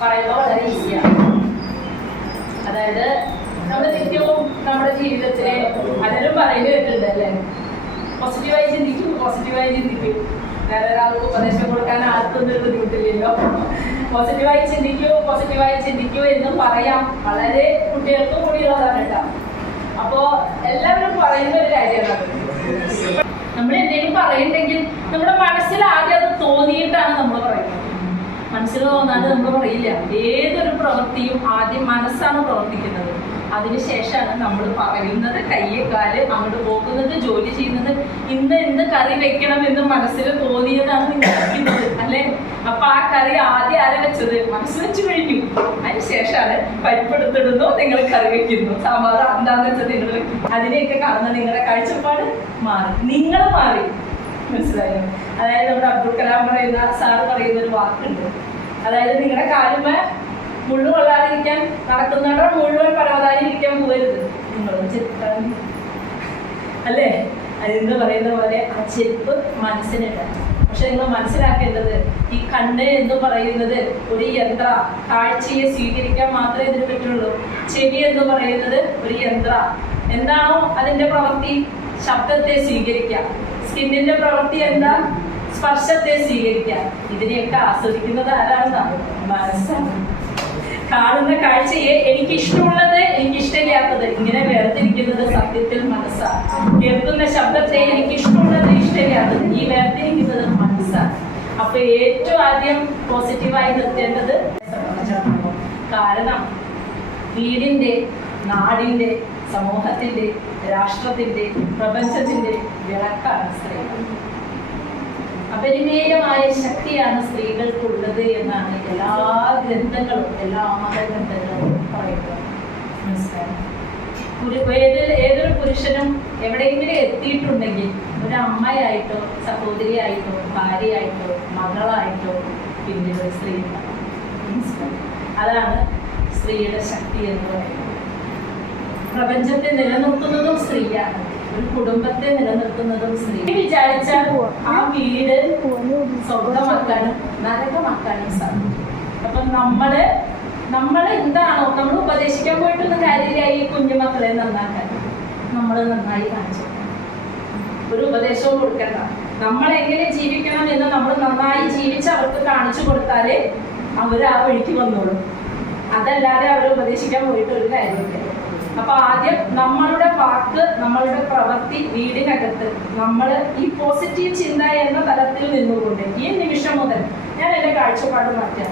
പറയുമ്പോൾ വളരെ ഈസിയാണ്. അതായത് നമ്മൾ നിത്യവും നമ്മുടെ ജീവിതത്തിലെ പലരും പറയുന്നത് കേട്ടിട്ടുണ്ട് അല്ലേ, പോസിറ്റീവായി ചിന്തിക്കും, പോസിറ്റീവായി ചിന്തിക്കും. വേറെ ഒരാൾക്ക് ഉപദേശം കൊടുക്കാൻ ആർക്കൊന്നും ഒരു ബുദ്ധിമുട്ടില്ലല്ലോ. പോസിറ്റീവായി ചിന്തിക്കൂ, പോസിറ്റീവായി ചിന്തിക്കൂ എന്ന് പറയാം. വളരെ കുട്ടികൾക്കും കൂടിയുള്ളതാണ് കേട്ടോ. അപ്പോ എല്ലാവരും പറയുന്ന ഒരു കാര്യമാണ്. നമ്മൾ എന്തെങ്കിലും പറയുന്നുണ്ടെങ്കിൽ നമ്മുടെ മനസ്സിൽ ആദ്യം അത് തോന്നിയിട്ടാണ് നമ്മൾ പറയുന്നത്. മനസ്സിൽ തോന്നാണ്ട് നമ്മൾ പറയില്ല. ഏതൊരു പ്രവൃത്തിയും ആദ്യം മനസ്സാണ് പ്രവർത്തിക്കുന്നത്. അതിനുശേഷമാണ് നമ്മൾ പറയുന്നത്, കയ്യെ കാല് അങ്ങോട്ട് പോകുന്നത്, ജോലി ചെയ്യുന്നത്. ഇന്ന് കറി വെക്കണം എന്ന് മനസ്സിൽ തോന്നിയതാണ് നിങ്ങൾ വെക്കുന്നത് അല്ലെ. അപ്പൊ ആ കറി ആദ്യം ആരെ വെച്ചത്? മനസ്സ് വെച്ച് കഴിഞ്ഞു. അതിനുശേഷമാണ് പരിപ്പെടുത്തിടുന്നു, നിങ്ങൾ കറി വെക്കുന്നു. സാമ്പാർ എന്താന്ന് വെച്ചാൽ നിങ്ങൾ വെക്കും. അതിനെയൊക്കെ കാണുന്ന നിങ്ങളുടെ കാഴ്ചപ്പാട് മാറി, നിങ്ങൾ മാറി. മനസ്സിലായോ? അതായത് നമ്മുടെ അബ്ദുൽ കലാം പറയുന്ന സാറ് പറയുന്ന ഒരു വാക്കുണ്ട്. അതായത് നിങ്ങളുടെ കാലുമ മുള്ളു കൊള്ളാതിരിക്കാൻ നടക്കുന്നവരുടെ മുഴുവൻ പരവതാനി ഇരിക്കാൻ പോകരുത്. നിങ്ങളും ചെരുപ്പാൻ അല്ലേ? അതെന്ന് പറയുന്ന പോലെ ആ ചെരുപ്പ് മനസ്സിനുണ്ട്. പക്ഷെ നിങ്ങൾ മനസ്സിലാക്കേണ്ടത്, ഈ കണ്ണ് എന്ന് പറയുന്നത് ഒരു യന്ത്ര. കാഴ്ചയെ സ്വീകരിക്കാൻ മാത്രമേ ഇതിന് പറ്റുള്ളൂ. ചെവി എന്ന് പറയുന്നത് ഒരു യന്ത്ര. എന്താണോ അതിന്റെ പ്രവൃത്തി? ശബ്ദത്തെ സ്വീകരിക്കാം. സ്കിന്നിന്റെ പ്രവൃത്തി എന്താ? സ്പർശത്തെ സ്വീകരിക്കാം. ഇതിനെയൊക്കെ ആസ്വദിക്കുന്നത് ആരാണെന്നാണ്? മനസ്സാണ്. കാണുന്ന കാഴ്ചയെ എനിക്ക് ഇഷ്ടമുള്ളത്, എനിക്ക് ഇഷ്ടമില്ലാത്തത് ഇങ്ങനെ വേർതിരിക്കുന്നത് സത്യത്തിൽ മനസ്സാണ്. കേൾക്കുന്ന ശബ്ദത്തെ എനിക്ക് ഇഷ്ടമുള്ളത്, ഇഷ്ടമില്ലാത്തത് ഈ വേർതിരിക്കുന്നത് മനസ്സാണ്. അപ്പൊ ഏറ്റവും ആദ്യം പോസിറ്റീവായി നിർത്തേണ്ടത്. കാരണം വീടിന്റെ, നാടിന്റെ, സമൂഹത്തിന്റെ, രാഷ്ട്രത്തിന്റെ, പ്രപഞ്ചത്തിന്റെ വിളക്കാണ് സ്ത്രീകൾ. അപരിമേയമായ ശക്തിയാണ് സ്ത്രീകൾക്കുള്ളത് എന്നാണ് എല്ലാ ഗ്രന്ഥങ്ങളും, എല്ലാ മതഗ്രന്ഥങ്ങളും പറയുന്നത്. മനസ്സിലായി? ഏതൊരു പുരുഷനും എവിടെയെങ്കിലും എത്തിയിട്ടുണ്ടെങ്കിൽ ഒരു അമ്മയായിട്ടോ, സഹോദരിയായിട്ടോ, ഭാര്യയായിട്ടോ, മകളായിട്ടോ പിന്നീട് ഒരു സ്ത്രീ ഉണ്ടാവും. മനസ്സിലായി? അതാണ് സ്ത്രീയുടെ ശക്തി എന്ന് പറയുന്നത്. പ്രപഞ്ചത്തെ നിലനിർത്തുന്നതും സ്ത്രീയാണ്. ഒരു കുടുംബത്തെ നിലനിർത്തുന്നതും സ്ത്രീ. വിചാരിച്ചാൽ ആ വീട് സ്വന്തമാക്കാനും നരകമാക്കാനും സാധിക്കും. അപ്പൊ നമ്മള് എന്താണോ നമ്മൾ ഉപദേശിക്കാൻ പോയിട്ടൊന്നും കാര്യമില്ല. ഈ കുഞ്ഞുമക്കളെ നന്നാക്കാൻ നമ്മൾ നന്നായി കാണിച്ചു. ഒരു ഉപദേശവും കൊടുക്കണ്ട. നമ്മൾ എങ്ങനെ ജീവിക്കണം എന്ന് നമ്മൾ നന്നായി ജീവിച്ച് അവർക്ക് കാണിച്ചു കൊടുത്താലേ അവർ ആ വഴിക്ക് വന്നോളും. അതല്ലാതെ അവർ ഉപദേശിക്കാൻ പോയിട്ട് ഒരു കാര്യമില്ല. അപ്പൊ ആദ്യം നമ്മളുടെ വാക്ക്, നമ്മളുടെ പ്രവൃത്തി, വീടിനകത്ത് നമ്മൾ ഈ പോസിറ്റീവ് ചിന്ത എന്ന തലത്തിൽ നിന്നുകൊണ്ട് ഈ നിമിഷം മുതൽ ഞാൻ എന്റെ കാഴ്ചപ്പാട് മാറ്റാം.